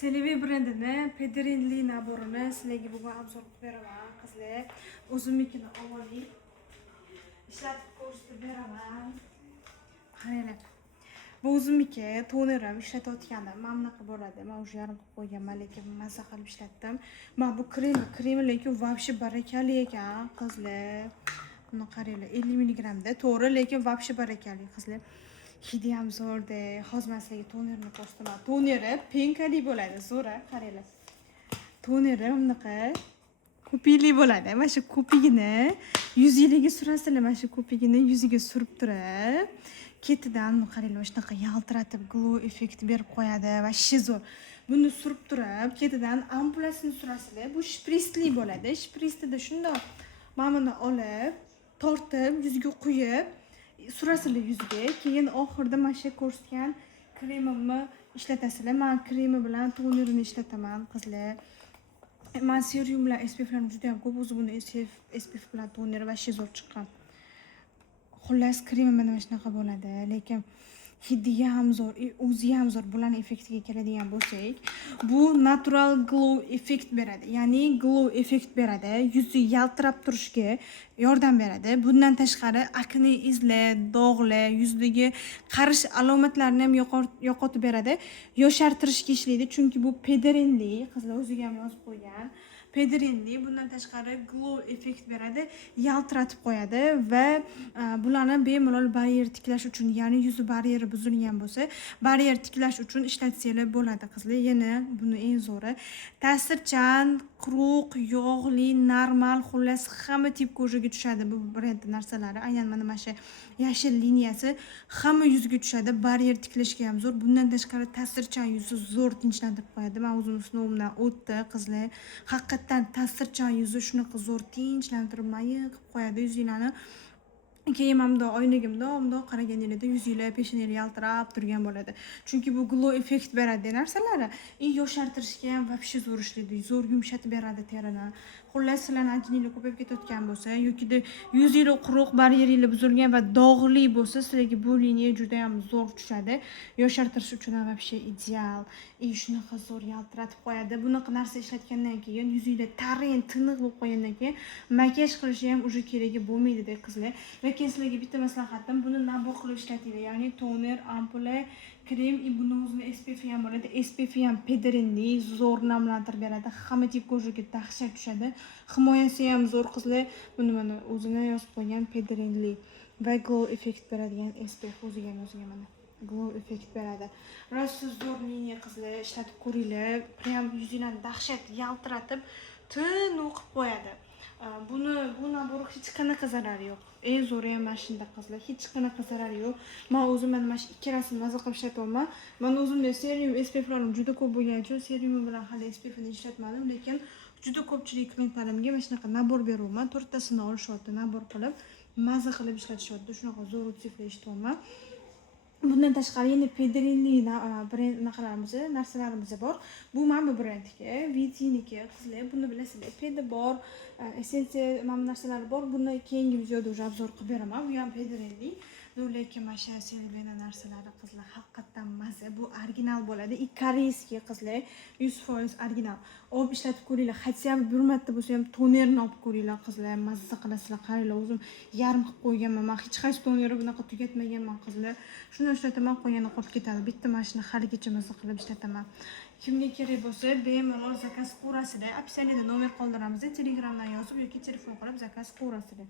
Celebi brendini Pedirinli naborini sizlarga bugun obzor qilib beraman. Qizlar, o'zimnikini oling. Ishlatib ko'rsatib beraman. Qaranglar. Bu o'zimniki tonerim ishlatayotgandim. Mana bunaqa bo'ladi. Men уже yarim qilib qo'yganman, lekin mazza qilib ishlatdim. Mana bu krem lekin вообще barakali ekan, qizlar. Buni qaranglar, 50 mg da, to'g'ri, lekin вообще barakali, qizlar. Hidi ham zo'rda. Hozir men sizlarga tonerni ko'rsataman. Toneri penkali bo'ladi, zo'ra, qaranglar. Toneri bunaqa ko'pikli bo'ladi. Mana shu ko'pigini yuzingiga surasizlar, mana shu ko'pigini yuziga surib turib, ketidan qaranglar, mana shunaqa yaltiratib glow effekt berib qo'yadi va zo'r. Buni surib turib, ketidan ampulasini surasizlar. Bu shpritsli bo'ladi. Shpritsda shundoq mana buni olib, tortib, yuzga quyib surasizlar yuzga. Keyin oxirida mana shu ko'rsatgan kremimni ishlatasizlar. Men kremi bilan tonerini ishlataman, qizlar. Men serum bilan SPF'larim juda ham ko'p. O'zi buni SPF bilan toneri va zo'r chiqqan. Xullas, kremi mana shunaqa bo'ladi, lekin hidi ham zo'r, o'zi ham zo'r. Bularning effektiga keladigan bo'lsak, bu natural glow effekt beradi. Ya'ni glow effekt beradi, yuzni yaltirab turishga yordam beradi. Bundan tashqari akne izlar, dog'lar, yuzdagi qarish alomatlarini ham yo'qotib beradi. Yoshartirishga ishlaydi, chunki bu Pedirinli, qizlar o'ziga ham yozib qo'ygan. Pedirinli, bundan tashqari glow effekt beradi, yaltiratib qo'yadi va bularni bemalol baryer tiklash uchun, ya'ni yuzi baryeri buzilgan bo'lsa, baryer tiklash uchun ishlatsanglar bo'ladi, qizlar. Yana buni eng zo'ri, ta'sirchan, quruq, yog'li, normal, xullas hamma tip ko'zaga tushadi bu brend narsalari. Aynan mana shu yashil liniyasi hamma yuzga tushadi, baryer tiklashga ham zo'r. Bundan tashqari ta'sirchan yuzni zo'r tinchlantirib qo'yadi. Men o'zim sinovimdan o'tdi, qizlar. Haqiqatdan ta'sirchan yuzni shunaqa zo'r tinchlantirib, mayin qilib qo'yadi yuzinglarni. Keyin mana bundoq oynaga qaraganingizda yuzinglar, peshinanglar yaltirab turgan bo'ladi. Chunki bu glow effekt beradi narsalari. Yoshartirishga ham вообще zo'r ishlaydi. Zo'r yumshatib beradi terini. Xullas, sizlarning ajininglar ko'payib ketayotgan bo'lsa yoki yuzinglar quruq, baryeringiz buzilgan va dog'li bo'lsa, sizlarga bu liniya juda ham zo'r tushadi. Yoshartirish uchun ham вообще ideal. Shunaqa zo'r yaltiratib qo'yadi. Bunaqa narsa ishlatgandan keyin yuzinglar tarin, tiniq bo'lib qolgandan keyin makiyaj qilishga ham уже keragi bo'lmaydi, qizlar. Lekin sizlarga bitta maslahatim, buni nabor qilib ishlatinglar. Ya'ni toner, ampula, krem, buni o'zini SPF ham bo'ladi. SPF ham Pedirinli, zo'r namlantirib beradi. Hamma tip ko'zaga dahshat tushadi. Himoyasi ham zo'r, qizlar. Buni mana o'zini yozib qo'ygan Pedirinli va glow effekt beradigan SPF o'ziga mana glow effekt beradi. Rosa zo'r liniya, qizlar, ishlatib ko'ringlar. Prям yuzinglarni dahshat yaltiratib, tiniq qilib qo'yadi. Bu nabor hech qanaqa zarari yo'q. Eng zo'ri ham mana shunda, qizlar, hech qanaqa zarari yo'q. Men o'zim mana shu ikkalasini mazza qilib ishlatyapman. Men o'zimda serum SPF'larim juda ko'p bo'lgani uchun serum bilan hali SPF'ni ishlatmadim, lekin juda ko'pchilik klientlarimga mana shunaqa nabor beryapman. 4 tasini olishyapti, nabor qilib, mazza qilib ishlatishyapti. Shunaqa zo'r utsiflar eshityapman. Bundan tashqari yana Pedirinli brend narsalarimiz bor. Bu mana bu brendniki, Vitiniki, qizlar, buni bilasizlar. Pedi bor, essensiya mana narsalar bor. Buni keyingi videoda уже obzor qilib beraman. Bu ham Pedirinli. Lekin mana shu Selvena narsalari, qizlar, haqiqatdan mazza. Bu original bo'ladi. Koreyskiy, qizlar, 100% original. Olib ishlatib ko'ringlar. Hatto bir marta bo'lsa ham tonerni olib ko'ringlar, qizlar. Mazza qilasizlar. Qaranglar, o'zim yarim qilib qo'yganman. Men hech qaysi tonerni bunaqa tugatmaganman, qizlar. Shuni ishlataman, qo'yganlar qolib ketadi. Bitta mashina haligacha mazza qilib ishlataman. Kimga kerak bo'lsa, bemalol zakaz qilib, opsioniyada nomer qoldiramiz. Telegramdan yozib yoki telefon qilib zakaz qilib.